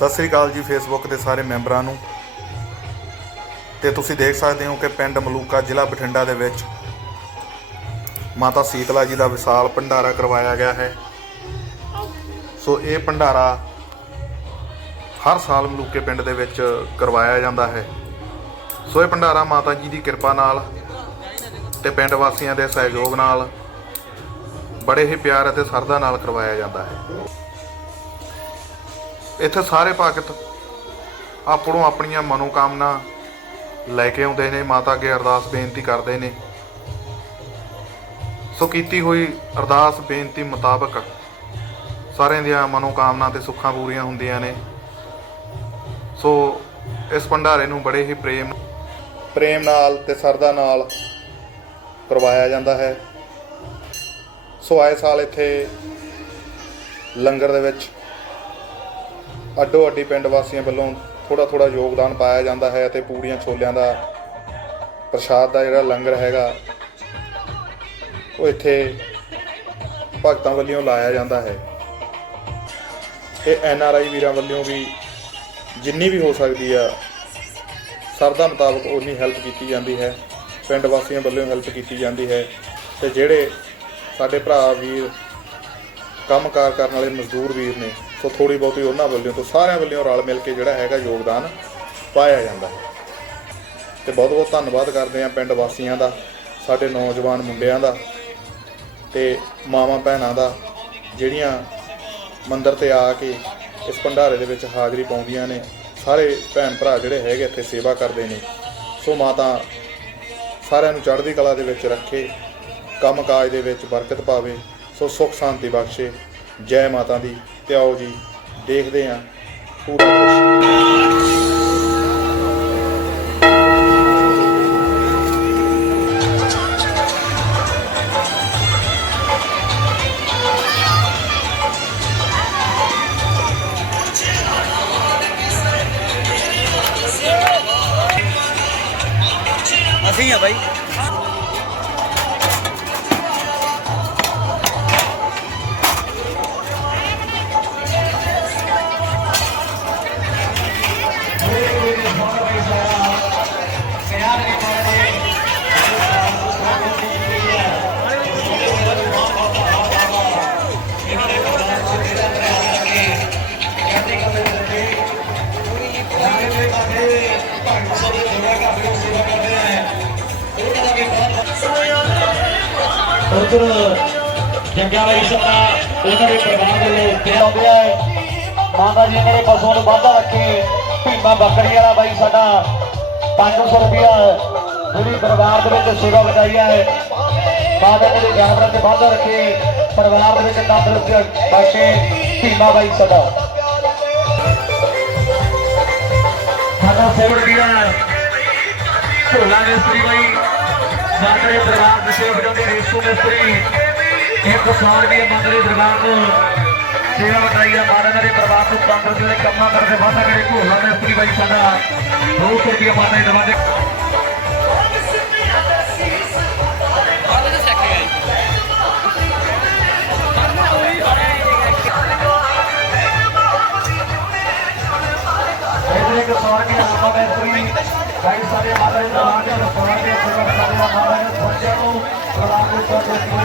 ਸਤਿ ਸ੍ਰੀ ਅਕਾਲ ਜੀ ਫੇਸਬੁੱਕ ਦੇ ਸਾਰੇ ਮੈਂਬਰਾਂ ਨੂੰ। ਤੇ ਤੁਸੀਂ ਦੇਖ ਸਕਦੇ ਹੋ ਕਿ ਪਿੰਡ ਮਲੂਕਾ ਜ਼ਿਲ੍ਹਾ ਬਠਿੰਡਾ ਦੇ ਵਿੱਚ ਮਾਤਾ ਸੀਤਲਾ ਜੀ ਦਾ ਵਿਸ਼ਾਲ ਭੰਡਾਰਾ ਕਰਵਾਇਆ ਗਿਆ ਹੈ। ਸੋ ਇਹ ਭੰਡਾਰਾ ਹਰ ਸਾਲ ਮਲੂਕੇ ਪਿੰਡ ਦੇ ਵਿੱਚ ਕਰਵਾਇਆ ਜਾਂਦਾ ਹੈ। ਸੋ ਇਹ ਭੰਡਾਰਾ ਮਾਤਾ ਜੀ ਦੀ ਕਿਰਪਾ ਨਾਲ ਤੇ ਪਿੰਡ ਵਾਸੀਆਂ ਦੇ ਸਹਿਯੋਗ ਨਾਲ ਬੜੇ ਹੀ ਪਿਆਰ ਅਤੇ ਸਰਦਾ ਨਾਲ ਕਰਵਾਇਆ ਜਾਂਦਾ ਹੈ। ਇੱਥੇ ਸਾਰੇ ਭਗਤ ਆਪਣੋਂ ਆਪਣੀਆਂ ਮਨੋਕਾਮਨਾ ਲੈ ਕੇ ਆਉਂਦੇ ਨੇ, ਮਾਤਾ ਅੱਗੇ ਅਰਦਾਸ ਬੇਨਤੀ ਕਰਦੇ ਨੇ। ਸੋ ਕੀਤੀ ਹੋਈ ਅਰਦਾਸ ਬੇਨਤੀ ਮੁਤਾਬਕ ਸਾਰਿਆਂ ਦੀਆਂ ਮਨੋਕਾਮਨਾ ਤੇ ਸੁੱਖਾਂ ਪੂਰੀਆਂ ਹੁੰਦੀਆਂ ਨੇ। ਸੋ ਇਸ ਭੰਡਾਰੇ ਨੂੰ ਬੜੇ ਹੀ ਪ੍ਰੇਮ ਪ੍ਰੇਮ ਨਾਲ ਤੇ ਸਰਦਾ ਨਾਲ ਕਰਵਾਇਆ ਜਾਂਦਾ ਹੈ। ਸੋ ਆਏ ਸਾਲ ਇੱਥੇ ਲੰਗਰ ਦੇ ਵਿੱਚ ਅੱਡੋ ਅੱਡੀ ਪਿੰਡ ਵਾਸੀਆਂ ਵੱਲੋਂ ਥੋੜਾ ਥੋੜਾ ਯੋਗਦਾਨ ਪਾਇਆ ਜਾਂਦਾ ਹੈ ਅਤੇ ਪੂੜੀਆਂ ਛੋਲਿਆਂ ਦਾ ਪ੍ਰਸ਼ਾਦ ਦਾ ਜਿਹੜਾ ਲੰਗਰ ਹੈਗਾ, ਉਹ ਇੱਥੇ ਭਗਤਾਂ ਵੱਲੋਂ ਲਾਇਆ ਜਾਂਦਾ ਹੈ। ਇਹ ਐਨ ਆਰ ਆਈ ਵੀਰਾਂ ਵੱਲੋਂ ਵੀ ਜਿੰਨੀ ਵੀ ਹੋ ਸਕਦੀ ਆ, ਸਰਦਾ ਮੁਤਾਬਕ ਉਨੀ ਹੈਲਪ ਕੀਤੀ ਜਾਂਦੀ ਹੈ, ਪਿੰਡ ਵਾਸੀਆਂ ਵੱਲੋਂ ਹੈਲਪ ਕੀਤੀ ਜਾਂਦੀ ਹੈ ਤੇ ਜਿਹੜੇ ਸਾਡੇ ਭਰਾ ਵੀਰ, ਕੰਮਕਾਰ ਕਰਨ ਵਾਲੇ ਮਜ਼ਦੂਰ ਵੀਰ ਨੇ ਸੋ ਥੋੜੀ ਬਹੁਤੀ ਉਹਨਾਂ ਵੱਲੋਂ ਤੋਂ ਸਾਰਿਆਂ ਵੱਲੋਂ ਰਲ ਮਿਲ ਕੇ ਜਿਹੜਾ ਹੈਗਾ ਯੋਗਦਾਨ ਪਾਇਆ ਜਾਂਦਾ ਹੈ। ਤੇ ਬਹੁਤ ਬਹੁਤ ਧੰਨਵਾਦ ਕਰਦੇ ਹਾਂ ਪਿੰਡ ਵਾਸੀਆਂ ਦਾ, ਸਾਡੇ ਨੌਜਵਾਨ ਮੁੰਡਿਆਂ ਦਾ ਤੇ ਮਾਵਾਂ ਭੈਣਾਂ ਦਾ, ਜਿਹੜੀਆਂ ਮੰਦਰ ਤੇ ਆ ਕੇ ਇਸ ਭੰਡਾਰੇ ਦੇ ਵਿੱਚ ਹਾਜ਼ਰੀ ਪਾਉਂਦੀਆਂ ਨੇ। ਸਾਰੇ ਭੈਣ ਭਰਾ ਜਿਹੜੇ ਹੈਗੇ ਇੱਥੇ ਸੇਵਾ ਕਰਦੇ ਨੇ। ਸੋ ਮਾਤਾ ਸਾਰਿਆਂ ਨੂੰ ਚੜ੍ਹਦੀ ਕਲਾ ਦੇ ਵਿੱਚ ਰੱਖੇ ਕੰਮ ਕਾਜ ਦੇ ਵਿੱਚ ਬਰਕਤ ਪਾਵੇ, ਸੋ ਸੁਖ ਸ਼ਾਂਤੀ ਬਖਸ਼ੇ। ਜੈ ਮਾਤਾ ਦੀ ਤੇ ਆਓ ਜੀ ਦੇਖਦੇ ਹਾਂ। ਪੂਰਾ ਦ੍ਰਿਸ਼ ਅਸੀਂ ਆ ਬਾਈ। ਉਧਰ ਜੰਗਾਂ ਵਾਲੀ ਸਭਾ, ਉਹਨਾਂ ਦੇ ਪਰਿਵਾਰ ਵੱਲੋਂ ਤੇ ਆਉਂਦੇ ਆ। ਮਾਤਾ ਜੀ ਨੇ ਪਸ਼ੂਆਂ ਨੂੰ ਵਾਧਾ ਰੱਖੇ ਭੀਮਾ ਬੱਕਰੀ ਵਾਲਾ ਬਾਈ ਸਾਡਾ 500 ਰੁਪਇਆ ਜਿਹੜੀ ਪਰਿਵਾਰ ਦੇ ਵਿੱਚ ਸੇਵਾ ਬਚਾਈ ਹੈ। ਮਾਤਾ ਦੇ ਜਾਨਵਰਾਂ ਤੇ ਵਾਧਾ ਰੱਖੇ ਪਰਿਵਾਰ ਦੇ ਵਿੱਚ ਤੰਦਰੁਸਤ ਬਖਸ਼ੇ ਭੀਮਾ ਬਾਈ ਸਾਡਾ। ਸਾਡਾ ਸੇਵੜ ਵੀਰਾ ਢੋਲਾ ਮਿਸਤਰੀ ਬਾਈ। ਮਾਤਾ ਦਰਬਾਰ ਦੇ ਸੇਵ ਰੇਸੂ ਮਿਸਤਰੀ। ਇੱਕ ਸਾਲ ਵੀ ਮਾਤਾ ਦਰਬਾਰ ਨੂੰ। ਸੇਵਾ ਬਤਾਈ ਆ ਦੇ ਦਰਬਾਰ ਨੂੰ ਕਾਂਗਰਸ ਦੇ ਕੰਮਾਂ ਕਰਦੇ ਵਾਧਾ ਕਰੇ ਢੋਲਾ ਮਿਸਤਰੀ ਬਾਈ ਸਾਡਾ। 200 ਰੁਪਏ ਮਾਤਾ ਦੇ। ਦਰਬਾਰ ਸੌਰ ਕੇ ਗਾਈ ਸਾਰੇ ਮਾਤਾ ਜੀ ਦਾ ਨਾਮ ਹੈ ਸੌਰ ਕੇ